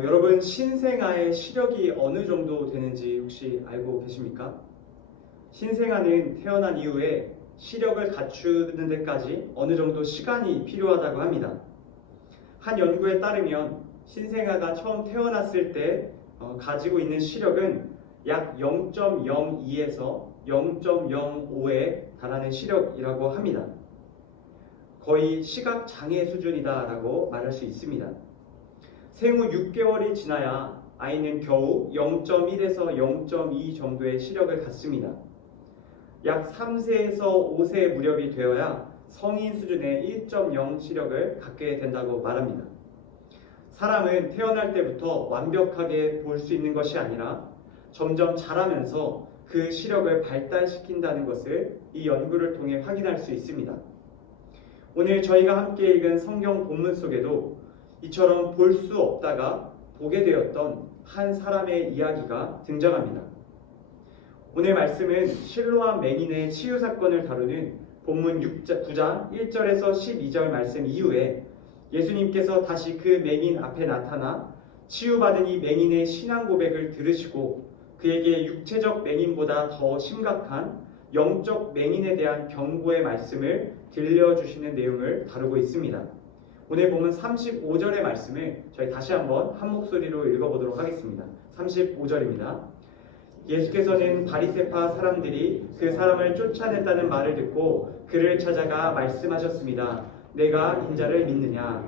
여러분 신생아의 시력이 어느 정도 되는지 혹시 알고 계십니까? 신생아는 태어난 이후에 시력을 갖추는 데까지 어느 정도 시간이 필요하다고 합니다. 한 연구에 따르면 신생아가 처음 태어났을 때 가지고 있는 시력은 약 0.02에서 0.05에 달하는 시력이라고 합니다. 거의 시각장애 수준이다라고 말할 수 있습니다. 생후 6개월이 지나야 아이는 겨우 0.1에서 0.2 정도의 시력을 갖습니다. 약 3세에서 5세 무렵이 되어야 성인 수준의 1.0 시력을 갖게 된다고 말합니다. 사람은 태어날 때부터 완벽하게 볼 수 있는 것이 아니라 점점 자라면서 그 시력을 발달시킨다는 것을 이 연구를 통해 확인할 수 있습니다. 오늘 저희가 함께 읽은 성경 본문 속에도 이처럼 볼 수 없다가 보게 되었던 한 사람의 이야기가 등장합니다. 오늘 말씀은 실로암 맹인의 치유 사건을 다루는 본문 9장 1절에서 12절 말씀 이후에 예수님께서 다시 그 맹인 앞에 나타나 치유받은 이 맹인의 신앙 고백을 들으시고 그에게 육체적 맹인보다 더 심각한 영적 맹인에 대한 경고의 말씀을 들려주시는 내용을 다루고 있습니다. 오늘 보면 35절의 말씀을 저희 다시 한번 한 목소리로 읽어보도록 하겠습니다. 35절입니다. 예수께서는 바리새파 사람들이 그 사람을 쫓아냈다는 말을 듣고 그를 찾아가 말씀하셨습니다. 내가 인자를 믿느냐?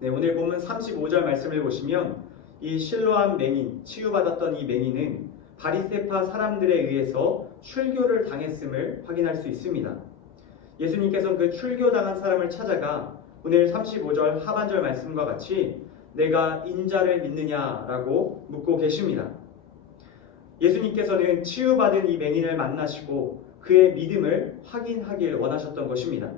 네, 오늘 보면 35절 말씀을 보시면 이 실로암 맹인, 치유받았던 이 맹인은 바리새파 사람들에 의해서 출교를 당했음을 확인할 수 있습니다. 예수님께서는 그 출교당한 사람을 찾아가 오늘 35절 하반절 말씀과 같이 내가 인자를 믿느냐라고 묻고 계십니다. 예수님께서는 치유받은 이 맹인을 만나시고 그의 믿음을 확인하길 원하셨던 것입니다.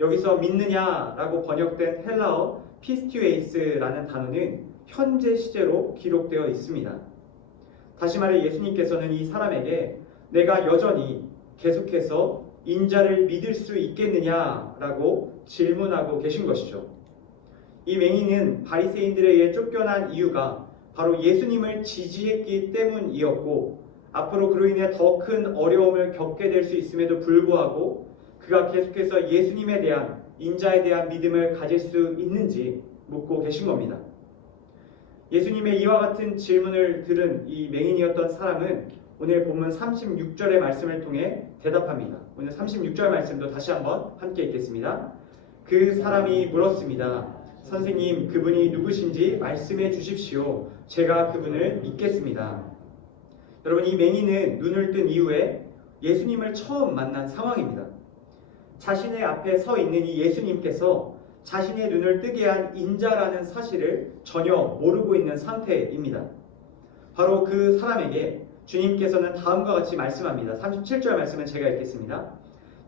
여기서 믿느냐라고 번역된 헬라어 피스티웨이스라는 단어는 현재 시제로 기록되어 있습니다. 다시 말해 예수님께서는 이 사람에게 내가 여전히 계속해서 인자를 믿을 수 있겠느냐라고 질문하고 계신 것이죠. 이 맹인은 바리새인들에 의해 쫓겨난 이유가 바로 예수님을 지지했기 때문이었고 앞으로 그로 인해 더 큰 어려움을 겪게 될 수 있음에도 불구하고 그가 계속해서 예수님에 대한 인자에 대한 믿음을 가질 수 있는지 묻고 계신 겁니다. 예수님의 이와 같은 질문을 들은 이 맹인이었던 사람은 오늘 본문 36절의 말씀을 통해 대답합니다. 오늘 36절 말씀도 다시 한번 함께 읽겠습니다. 그 사람이 물었습니다. 선생님, 그분이 누구신지 말씀해 주십시오. 제가 그분을 믿겠습니다. 여러분, 이 맹인은 눈을 뜬 이후에 예수님을 처음 만난 상황입니다. 자신의 앞에 서 있는 이 예수님께서 자신의 눈을 뜨게 한 인자라는 사실을 전혀 모르고 있는 상태입니다. 바로 그 사람에게 주님께서는 다음과 같이 말씀합니다. 37절 말씀은 제가 읽겠습니다.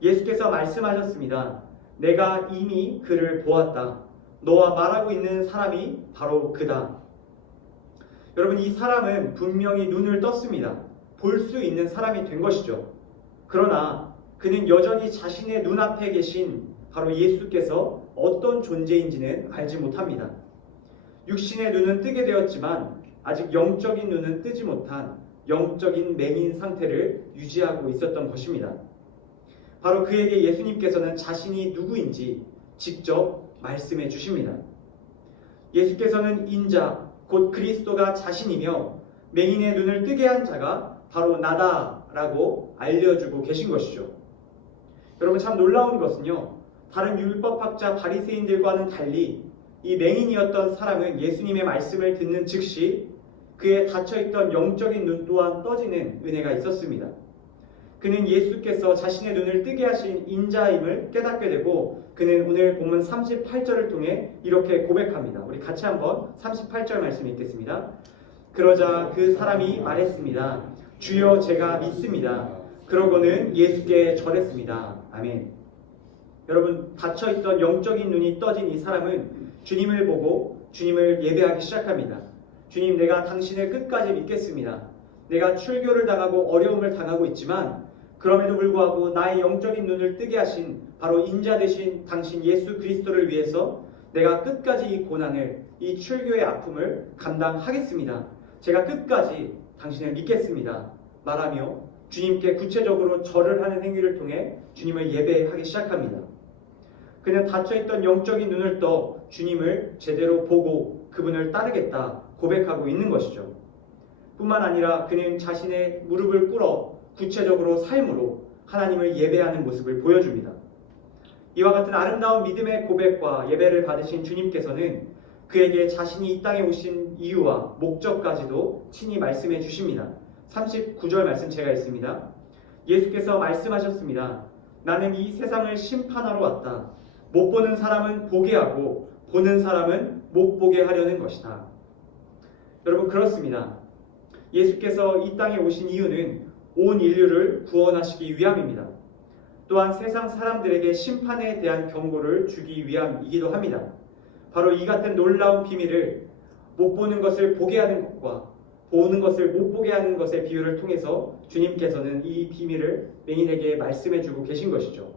예수께서 말씀하셨습니다. 내가 이미 그를 보았다. 너와 말하고 있는 사람이 바로 그다. 여러분, 이 사람은 분명히 눈을 떴습니다. 볼 수 있는 사람이 된 것이죠. 그러나 그는 여전히 자신의 눈앞에 계신 바로 예수께서 어떤 존재인지는 알지 못합니다. 육신의 눈은 뜨게 되었지만 아직 영적인 눈은 뜨지 못한 영적인 맹인 상태를 유지하고 있었던 것입니다. 바로 그에게 예수님께서는 자신이 누구인지 직접 말씀해 주십니다. 예수께서는 인자, 곧 그리스도가 자신이며 맹인의 눈을 뜨게 한 자가 바로 나다라고 알려주고 계신 것이죠. 여러분, 참 놀라운 것은요, 다른 율법학자 바리새인들과는 달리 이 맹인이었던 사람은 예수님의 말씀을 듣는 즉시 그의 닫혀있던 영적인 눈 또한 떠지는 은혜가 있었습니다. 그는 예수께서 자신의 눈을 뜨게 하신 인자임을 깨닫게 되고 그는 오늘 본문 38절을 통해 이렇게 고백합니다. 우리 같이 한번 38절 말씀 읽겠습니다. 그러자 그 사람이 말했습니다. 주여, 제가 믿습니다. 그러고는 예수께 절했습니다. 아멘. 여러분, 닫혀있던 영적인 눈이 떠진 이 사람은 주님을 보고 주님을 예배하기 시작합니다. 주님, 내가 당신을 끝까지 믿겠습니다. 내가 출교를 당하고 어려움을 당하고 있지만 그럼에도 불구하고 나의 영적인 눈을 뜨게 하신 바로 인자 되신 당신 예수 그리스도를 위해서 내가 끝까지 이 고난을, 이 출교의 아픔을 감당하겠습니다. 제가 끝까지 당신을 믿겠습니다. 말하며 주님께 구체적으로 절을 하는 행위를 통해 주님을 예배하기 시작합니다. 그는 닫혀있던 영적인 눈을 떠 주님을 제대로 보고 그분을 따르겠다 고백하고 있는 것이죠. 뿐만 아니라 그는 자신의 무릎을 꿇어 구체적으로 삶으로 하나님을 예배하는 모습을 보여줍니다. 이와 같은 아름다운 믿음의 고백과 예배를 받으신 주님께서는 그에게 자신이 이 땅에 오신 이유와 목적까지도 친히 말씀해 주십니다. 39절 말씀 제가 읽습니다. 예수께서 말씀하셨습니다. 나는 이 세상을 심판하러 왔다. 못 보는 사람은 보게 하고 보는 사람은 못 보게 하려는 것이다. 여러분, 그렇습니다. 예수께서 이 땅에 오신 이유는 온 인류를 구원하시기 위함입니다. 또한 세상 사람들에게 심판에 대한 경고를 주기 위함이기도 합니다. 바로 이 같은 놀라운 비밀을 못 보는 것을 보게 하는 것과 보는 것을 못 보게 하는 것의 비유를 통해서 주님께서는 이 비밀을 맹인에게 말씀해주고 계신 것이죠.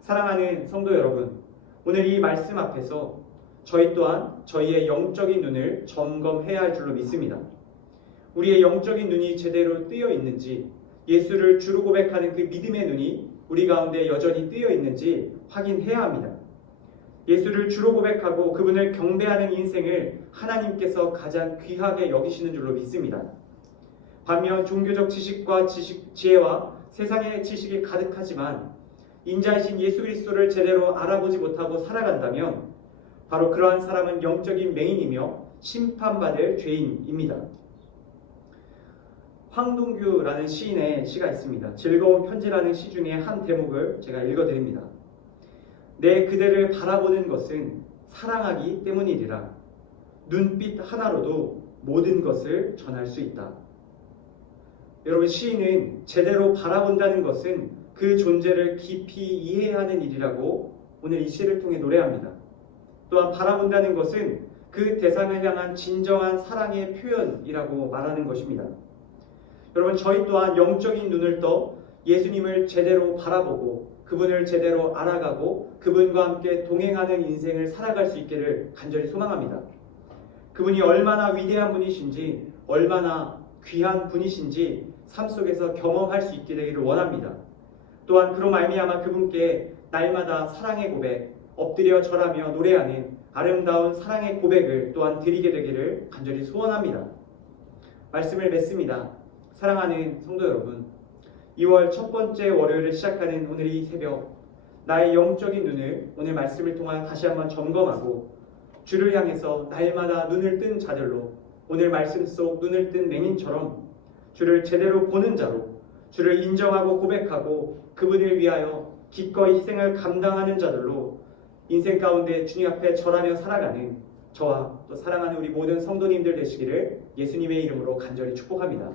사랑하는 성도 여러분, 오늘 이 말씀 앞에서 저희 또한 저희의 영적인 눈을 점검해야 할 줄로 믿습니다. 우리의 영적인 눈이 제대로 뜨여 있는지, 예수를 주로 고백하는 그 믿음의 눈이 우리 가운데 여전히 뜨여 있는지 확인해야 합니다. 예수를 주로 고백하고 그분을 경배하는 인생을 하나님께서 가장 귀하게 여기시는 줄로 믿습니다. 반면 종교적 지식과 지혜와 세상의 지식이 가득하지만 인자이신 예수 그리스도를 제대로 알아보지 못하고 살아간다면 바로 그러한 사람은 영적인 맹인이며 심판받을 죄인입니다. 황동규라는 시인의 시가 있습니다. 즐거운 편지라는 시 중에 한 대목을 제가 읽어드립니다. 내 그대를 바라보는 것은 사랑하기 때문이리라. 눈빛 하나로도 모든 것을 전할 수 있다. 여러분, 시인은 제대로 바라본다는 것은 그 존재를 깊이 이해하는 일이라고 오늘 이 시를 통해 노래합니다. 또한 바라본다는 것은 그 대상을 향한 진정한 사랑의 표현이라고 말하는 것입니다. 여러분, 저희 또한 영적인 눈을 떠 예수님을 제대로 바라보고 그분을 제대로 알아가고 그분과 함께 동행하는 인생을 살아갈 수 있기를 간절히 소망합니다. 그분이 얼마나 위대한 분이신지, 얼마나 귀한 분이신지 삶 속에서 경험할 수 있게 되기를 원합니다. 또한 그로 말미암아 그분께 날마다 사랑의 고백, 엎드려 절하며 노래하는 아름다운 사랑의 고백을 또한 드리게 되기를 간절히 소원합니다. 말씀을 맺습니다. 사랑하는 성도 여러분, 2월 첫 번째 월요일을 시작하는 오늘 이 새벽, 나의 영적인 눈을 오늘 말씀을 통한 다시 한번 점검하고 주를 향해서 날마다 눈을 뜬 자들로, 오늘 말씀 속 눈을 뜬 맹인처럼 주를 제대로 보는 자로, 주를 인정하고 고백하고 그분을 위하여 기꺼이 희생을 감당하는 자들로 인생 가운데 주님 앞에 절하며 살아가는 저와 또 사랑하는 우리 모든 성도님들 되시기를 예수님의 이름으로 간절히 축복합니다.